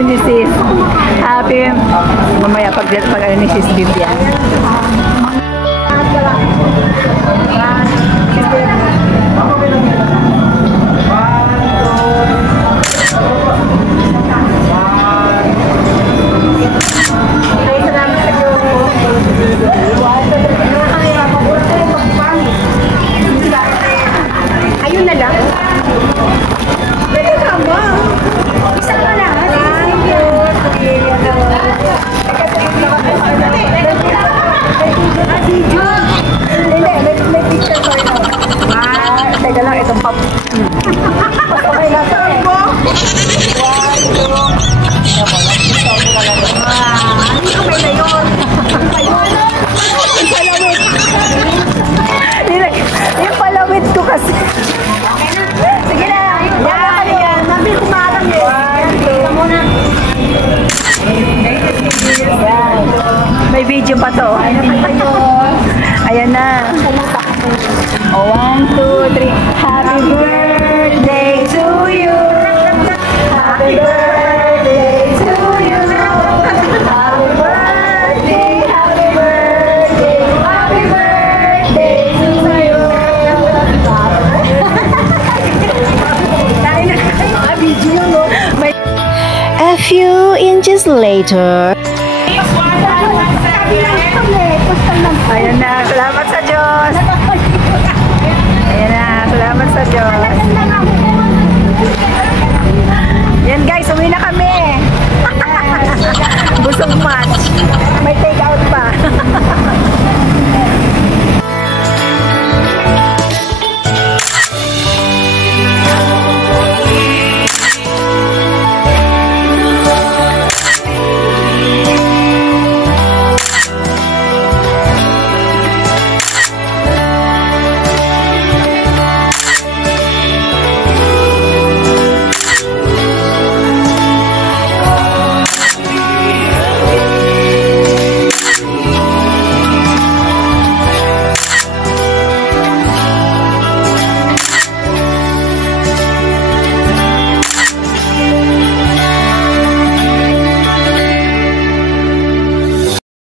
Happy ni sis. Happy. Mamaya pag ano ni sis Vivian. Ayun na lang. Pwede ka ba? Isa ka lang. Thank you. Hindi, may picture ko ito. Teka lang, itong pop. Okay lang ito eh. Hindi ko may na yun. Yung palawit ko kasi. Sige na. Yan. Nabi kumarang eh. Ito muna. May video pa to. Ayan na. Oh, 1, 2, 3. Happy birthday to you. Happy birthday to you. Happy birthday, happy birthday, happy birthday to you. A few inches later.